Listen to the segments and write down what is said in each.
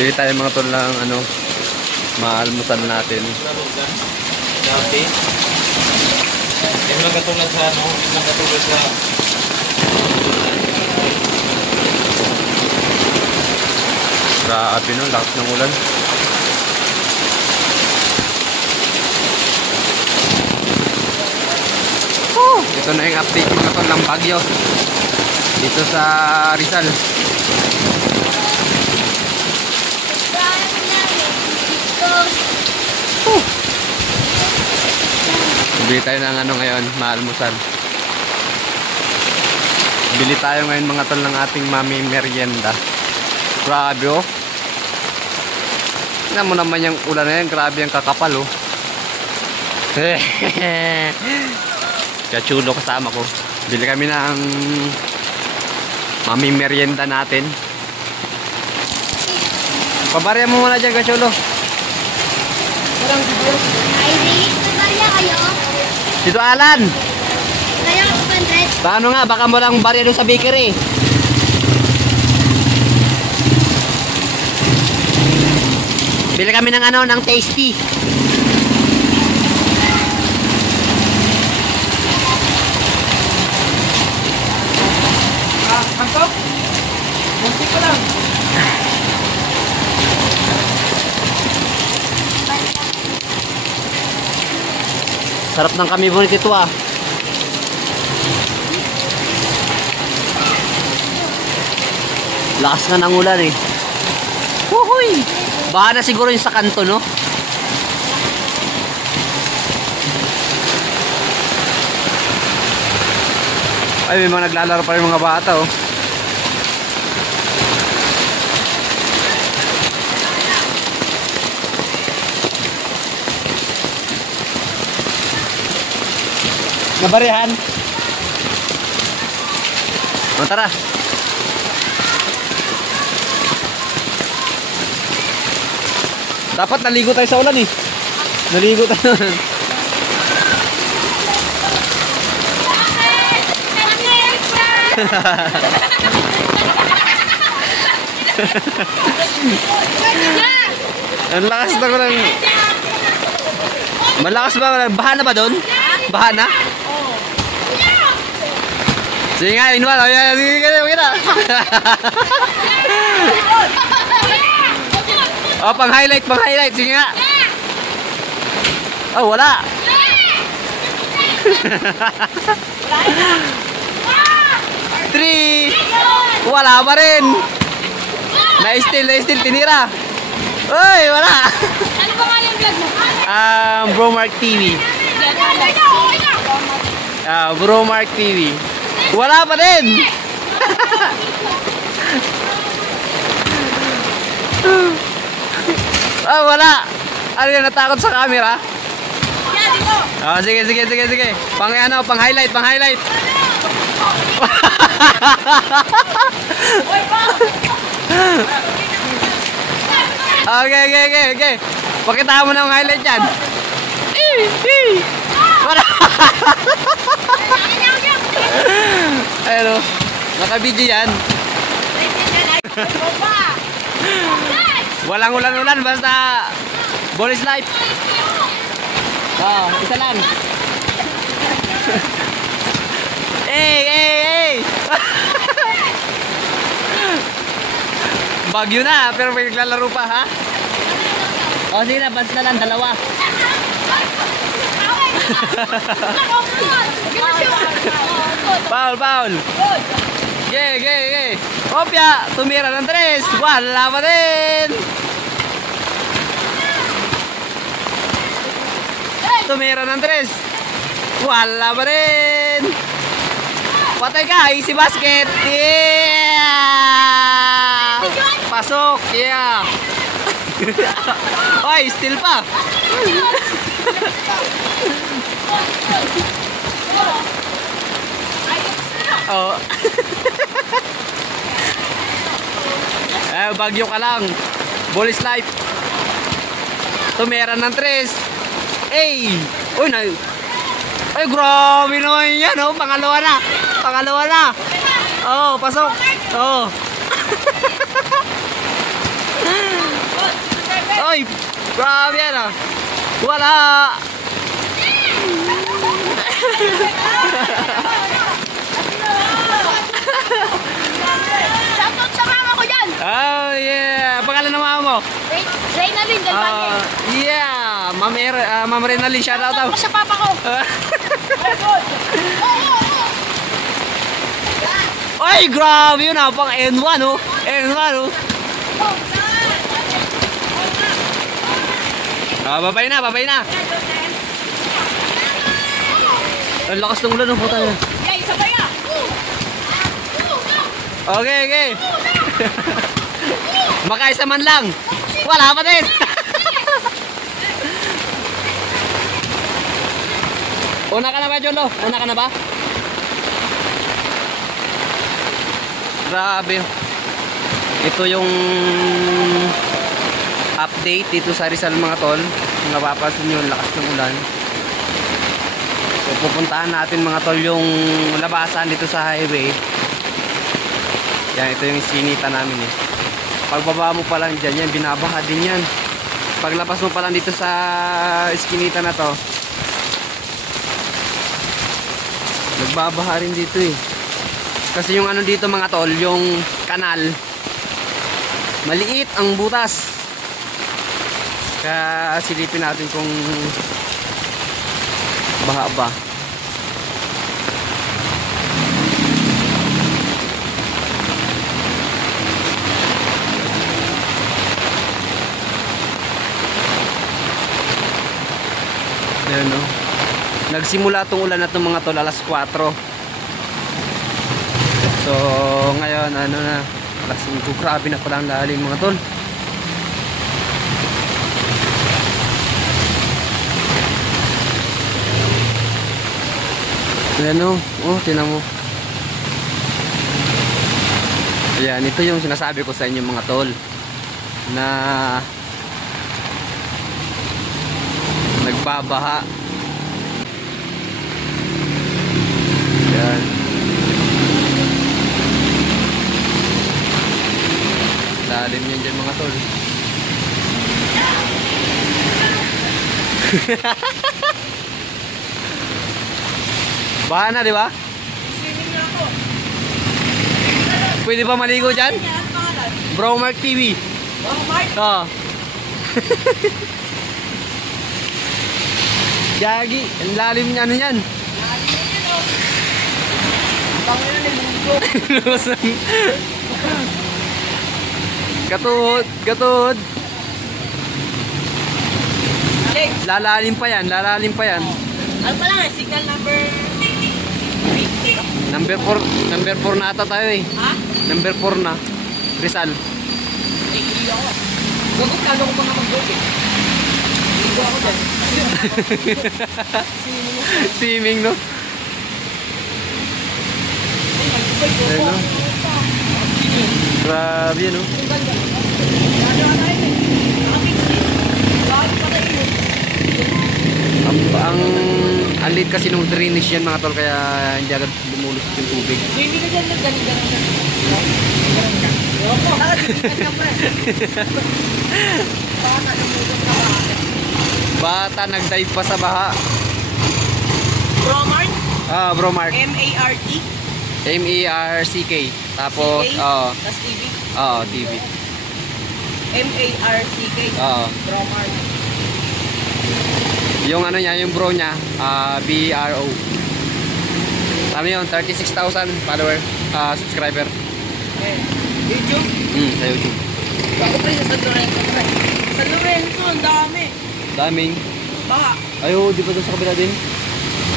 Bili tayo mga tol lang ano, maalmusan natin. Dati. Hindi lang katulad sa ano, hindi lang katulad sa grabe no, lakas ng ulan. Ito na yung update mga tol ng bagyo dito sa Rizal. Bili tayo ng ano ngayon, maalmusan. Bili tayo ngayon mga tol ng ating mami merienda. Grabe oh. Tignan mo naman yung ulan na yan, grabe yung kakapal oh. Kaya chulo kasama ko. Bili kami ng mami merienda natin. Pabarya mo muna dyan, kachulo. Ay, Rick, pabarya kayo? Dito Alan. Kaya 200. Paano nga, baka mo lang barya doon sa bakery. Bili kami ng ano, ng tasty. Hantok? Muntik ko lang. Sarap ng kami bonit ito ah. Lakas nga ng ulan eh. Huhuy! Baha na siguro yung sa kanto no? Ay, may mga naglalaro pa rin mga bata oh. Nabarihan. O, tara. Dapat naligo tayo sa ulan eh. Naligo tayo. Ang lakas na ko lang. Malakas ba? Baha na ba doon? Baha na? Sige nga, Inwan. Sige na. Oh, pang-highlight. Sige nga. Oh, wala. Three. Wala pa rin. Na-steal, tinira. Uy, wala. Ano ba nga yung vlog mo? Bromark TV. Bromark TV. Wala pa din. Oh, wala. Ano yun, natakot sa camera? Oh, sige. Pang-highlight. Okay. Pakita mo na ang highlight yan. Wala. Ayun o. Naka-video yan. Walang ulan-ulan. Basta ball is life. Oh, isa lang. Hey. Bagyo na. Pero may naglalaro pa ha. O sige na. Basta lang. Dalawa. Foul. Gay. Opya, tumira ng 3. Wala pa din. Tumira ng 3. Wala pa din. Patay ka, easy basket. Yeah! Pasok, yeah. Oy, still pa. Oh. Bagyo ka lang. Ball is life. Tumera ng 3. Ay! Uy, ay, grabe naman yan, oh. Pangalawa na. Oh, pasok. Oh. Ay, grabe yan ah. Wala. Shoutout sa mama ko dyan. Oh yeah. Pangalan ng mama mo? Reynalyn Del Valle. Yeah. Ma'am Renalyn, shout out daw. Sa papa ko. Ay, grabe yun ah. Pang N1 oh. N1 oh. Babay na, babay na. Ang lakas ng ulan, puta na. Yay, sabay na. Okay, okay. Makaisa man lang. Wala pa din. Una ka na ba, Jolo? Una ka na ba? Grabe. Ito yung update dito sa Rizal mga tol. Kung napapansin nyo, lakas ng ulan. So pupuntahan natin mga tol yung labasan dito sa highway. Yan, ito yung iskinita namin eh. Pagbaba mo pa lang dyan, yan, binabaha din yan. Paglabas mo pa lang dito sa iskinita na to, nagbabaha rin dito eh. Kasi yung ano dito mga tol, yung kanal, maliit ang butas. Kaya silipin natin kung baha ba. Ayan o. Nagsimula itong ulan na itong mga tol alas 4. So ngayon ano na, alas 5. Grabe na pala ang lalim mga tol. Ayan o. Oh, tinan mo. Ayan, ito yung sinasabi ko sa inyo mga tol, na nagbabaha. Ayan. Lalim yan dyan mga tol. Baha na, di ba? Swimming na ako. Pwede pa maligo dyan? Bro Mark TV. Bro Mark? Oo. Gagi, ang lalim niya ano yan. Katuhod, katuhod. Lalalim pa yan, lalalim pa yan. Ano pa lang, signal number 8. Number 4 na ata tayo eh. Ha? Number 4 na. Rizal. Hindi ako. Gagod ka, ako pa nga mag-vlog eh. Hindi ako dyan. Swimming no? Ayun no? Grabe no? Ang lit kasi nung drainage yan mga tol, kaya hindi agad lumulusot yung tubig. Hindi ka dyan nagdali-dali. Bata nagdive pa sa baha. Bro Mark? Ah, Bro Mark. M-A-R-T? M-E-R-C-K. Tapos, oo. Tas TV? Oo, TV. M-A-R-C-K? Oo. Bro Mark. Yung ano niya, yung bro niya, B-R-O. Tama yun, 36,000 follower, subscriber. YouTube? Sa YouTube. Ako pa sa San Lorenzo. San Lorenzo, ang dami. Daming. Baka. Ayo, di ba doon sa kabila din?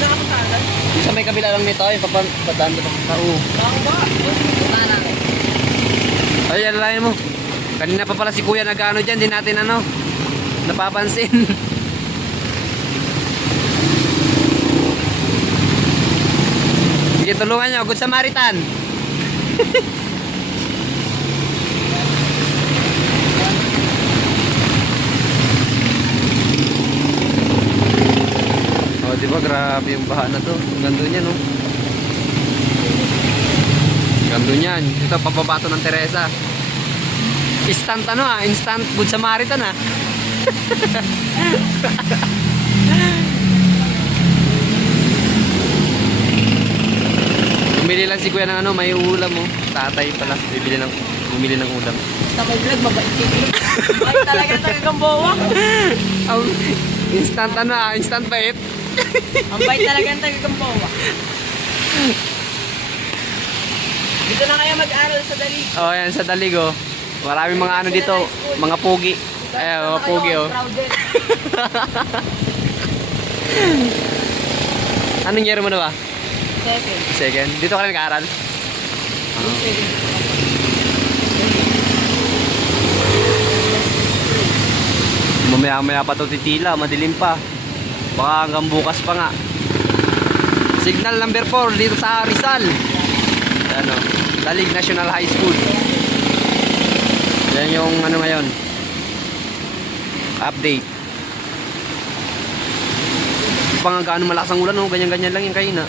Saan ako tagal? Sa may kabila lang nito, yung papadaan doon ang tao. Baka ba? Punta natin. Ay, alalayan mo. Kanina pa pala si kuya nag-ano dyan, di natin ano, napapansin. Sige, tulungan nyo, Good Samaritan. Oh, di ba grabe yung baha na to. Gando niya, no? Gando niyan. Ito, pababato ng Teresa. Instant ano instant good Samaritan Bumili lang si kuya ng ano, may ulam mo. Tatay pala, bumili ng ulam. Basta may vlog, mabait kayo. Mabait talaga tagang bowa. Instant ano instant bait. Ang bait talaga ng tagang bowa. Dito na kaya mag-aral sa Dalig. Oh, yan sa Dalig. Maraming mga ano dito, mga pugi. Ay, mga pugi Anong year mo na ba? Second. Dito ka na nag-aaral? Mamaya-maya pa ito titila, madilim pa. Baka hanggang bukas pa nga. Signal number 4 dito sa Rizal. Ano, Dalig National High School. Yan yung ano ngayon. Update. Pa nga gaano malakas ang ulan, ganyan-ganyan lang yung kaina.